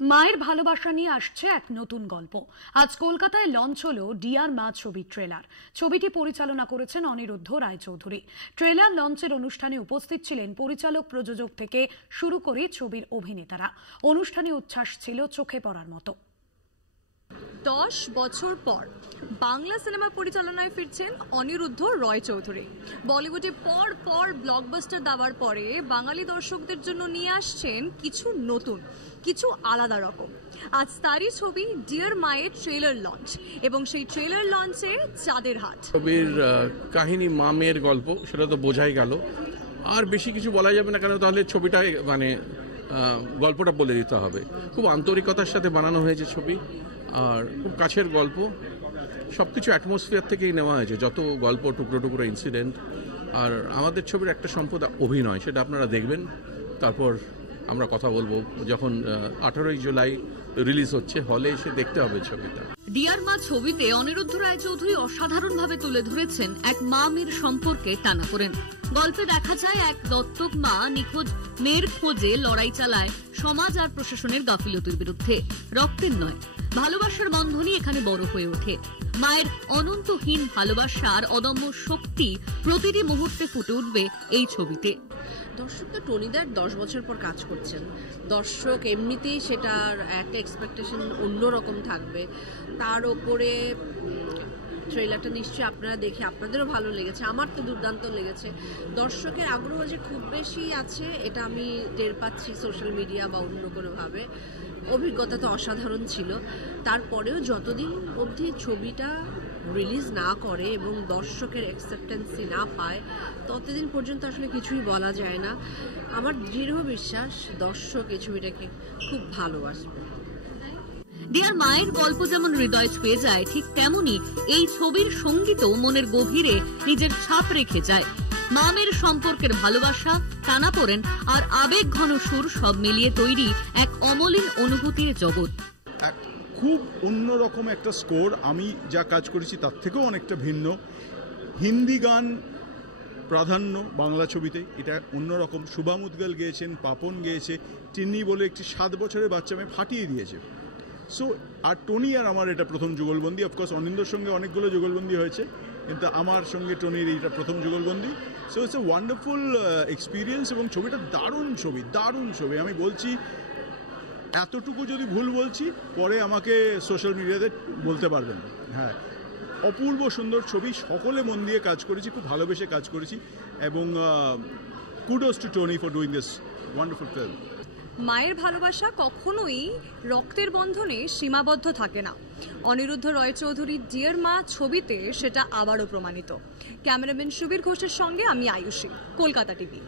মায়ের ভালোবাসা নিয়ে আসছে এক নতুন গল্প। আজ কলকাতায় লঞ্চ হলো ডিয়ার মা ছবির ট্রেলার। ছবিটি পরিচালনা করেছেন অনিরুদ্ধ রায়চৌধুরী। ট্রেলার লঞ্চের অনুষ্ঠানে উপস্থিত ছিলেন পরিচালক, প্রযোজক থেকে শুরু করে ছবির অভিনেতারা। অনুষ্ঠানে উচ্ছ্বাস ছিল চোখে পড়ার মতো। 10 বছর পর বাংলা সিনেমা পরিচালনায় ফিরছেন অনিরুদ্ধ রায়চৌধুরী। বলিউডে পর পর ব্লকবাস্টার দেওয়ার পরে বাঙালি দর্শকদের জন্য নিয়ে আসছেন কিছু নতুন, কিছু আলাদা রকম। আজ তারই ছবি ডিয়ার মায়ের ট্রেলার লঞ্চ, এবং সেই ট্রেলার লঞ্চে চাঁদের হাট। ছবির কাহিনী মামের গল্প, সেটা তো বোঝাই গেল, আর বেশি কিছু বলা যাবে না, কেন তাহলে ছবিটা গল্পটা বলে দিতে হবে। খুব আন্তরিকতার সাথে বানানো হয়েছে ছবি, আর খুব কাছের গল্প। সব কিছু অ্যাটমসফিয়ার থেকেই নেওয়া হয়েছে, যত গল্প, টুকরো টুকরো ইনসিডেন্ট। আর আমাদের ছবির একটা সম্পদ অভিনয়, সেটা আপনারা দেখবেন, তারপর আমরা কথা বলবো। যখন 18ই জুলাই রিলিজ হচ্ছে, হলে এসে দেখতে হবে ছবিটা। ডিয়ার মা ছবিতে অনিরুদ্ধ রায়চৌধুরী অসাধারণভাবে তুলে ধরেছেন এক মা মেয়ের সম্পর্কে টানাপোড়েন। গল্পে দেখা যায় এক দত্তক মা নিখোঁজ মেয়ের খোঁজে লড়াই চালায় সমাজ আর প্রশাসনের গাফিলতির বিরুদ্ধে। রক্তের নয়, ভালোবাসার বন্ধনই এখানে বড় হয়ে ওঠে। মায়ের অনন্তহীন ভালোবাসার অদম্য শক্তি প্রতিটি মুহূর্তে ফুটে উঠবে এই ছবিতে। দর্শক তো টনিদার 10 বছর পর কাজ করছেন। দর্শক এমনিতেই সেটার একটা এক্সপেকটেশন অন্যরকম থাকবে। তার ওপরে ট্রেলারটা নিশ্চয়ই আপনারা দেখে আপনাদেরও ভালো লেগেছে, আমার তো দুর্দান্ত লেগেছে। দর্শকের আগ্রহ যে খুব বেশি আছে এটা আমি টের পাচ্ছি সোশ্যাল মিডিয়া বা অন্য কোনোভাবে। অভিজ্ঞতা তো অসাধারণ ছিল। তারপরেও যতদিন অবধি ছবিটা রিলিজ না করে এবং দর্শকের অ্যাকসেপ্টেন্সি না পায়, ততদিন পর্যন্ত আসলে কিছুই বলা যায় না। আমার দৃঢ় বিশ্বাস দর্শক এই ছবিটাকে খুব ভালোবাসবে। ডিয়ার মায়ের গল্প যেমন হৃদয় ছুঁয়ে যায়, ঠিক তেমনি এই ছবির সঙ্গীতও মনের গভীরে নিজের ছাপ রেখে যায়। মামের সম্পর্কের ভালোবাসা, টানাপোড়েন আর আবেগ ঘন সুর সব মিলিয়ে তৈরি এক অমলিন অনুভূতির জগৎ। খুব অন্যরকম একটা স্কোর। আমি যা কাজ করেছি তার থেকেও অনেকটা ভিন্ন। হিন্দি গান প্রাধান্য বাংলা ছবিতে, এটা অন্যরকম। শুভা মুদগল গেয়েছেন, পাপন গেয়েছে, টিন্নি বলে একটি 7 বছরের বাচ্চা মেয়ে ফাটিয়ে দিয়েছে। সো আর টনি আর আমার এটা প্রথম যুগলবন্দি। অফকোর্স অনিন্দর সঙ্গে অনেকগুলো যুগলবন্দি হয়েছে, কিন্তু আমার সঙ্গে টনির এইটা প্রথম যুগলবন্দি। So it's a wonderful experience. এবং ছবিটা দারুণ ছবি, দারুণ ছবি। আমি বলছি, এতটুকু যদি ভুল বলছি পরে আমাকে সোশ্যাল মিডিয়াতে বলতে পারবেন। হ্যাঁ, অপূর্ব সুন্দর ছবি, সকলে মন দিয়ে কাজ করেছি, খুব ভালোবেসে কাজ করেছি। এবং kudos two Tony for doing this wonderful film. মায়ের ভালোবাসা কখনোই রক্তের বন্ধনে সীমাবদ্ধ থাকে না। অনিরুদ্ধ রায়চৌধুরীর ডিয়ার মা ছবিতে সেটা আবারও প্রমাণিত। ক্যামেরাম্যান সুবীর ঘোষের সঙ্গে আমি আয়ুষী, কলকাতা টিভি।